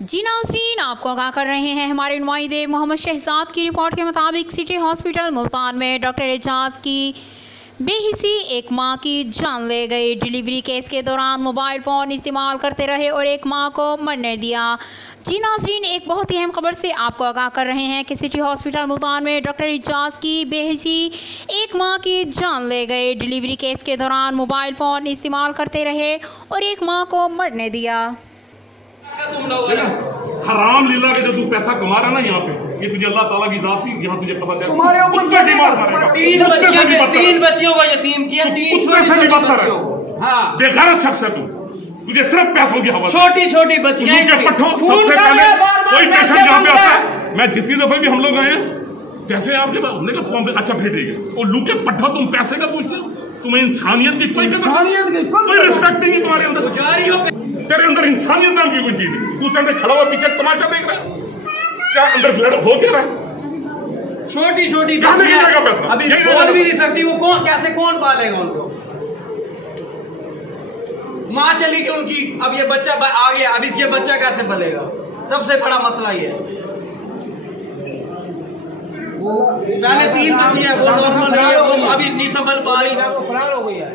जी नाज़रीन, आपको आगाह कर रहे हैं हमारे नुमाइंदे मोहम्मद शहजाद की रिपोर्ट के मुताबिक सिटी हॉस्पिटल मुल्तान में डॉक्टर एजाज की बेहिसी एक मां की जान ले गई। डिलीवरी केस के दौरान मोबाइल फ़ोन इस्तेमाल करते रहे और एक मां को मरने दिया। जी नाज़रीन, एक बहुत ही अहम खबर से आपको आगाह कर रहे हैं कि सिटी हॉस्पिटल मुल्तान में डॉक्टर एजाज की बेहिसी एक मां की जान ले गए। डिलीवरी केस के दौरान मोबाइल फ़ोन इस्तेमाल करते रहे और एक मां को मरने दिया। हराम लीला के जो तू पैसा कमा रहा ना यहाँ पे, ये तुझे अल्लाह ताला की जात थी, यहाँ तुझे पता चला तुम्हारे ऊपर तीन बच्चियों को यतीम किया, बेगैरत शख्स है तू, तुझे सिर्फ पैसों की हवा। छोटी छोटी बच्चियां पट्टों सबसे पहले कोई पेशेंट यहाँ पे आता है, मैं जितनी दफे भी हम लोग आए पैसे आपके पास हमने कहा फॉर्म पे, अच्छा फिर ठीक है, और लूटे पट्टा तुम पैसे का पूछते हो, तुम्हें इंसानियत की कोई रिस्पेक्ट नहीं तुम्हारे अंदर, तेरे अंदर इंसानियत नाम की कोई चीज नहीं। तू उसके खड़ा हुआ पीछे तमाशा देख रहा है, क्या अंदर ब्लड हो क्या रहा है? छोटी छोटी पैसा अभी बोल भी नहीं सकती, वो कौन कैसे कौन पालेगा उनको? माँ चली गई उनकी, अब ये बच्चा आ गया, अब इसके बच्चा कैसे पलेगा? सबसे बड़ा मसला ये है। पहले 3 बच्ची है, वो नॉर्मल नहीं है, वो अभी नहीं संभल पा रही है, वो फरार हो गई है।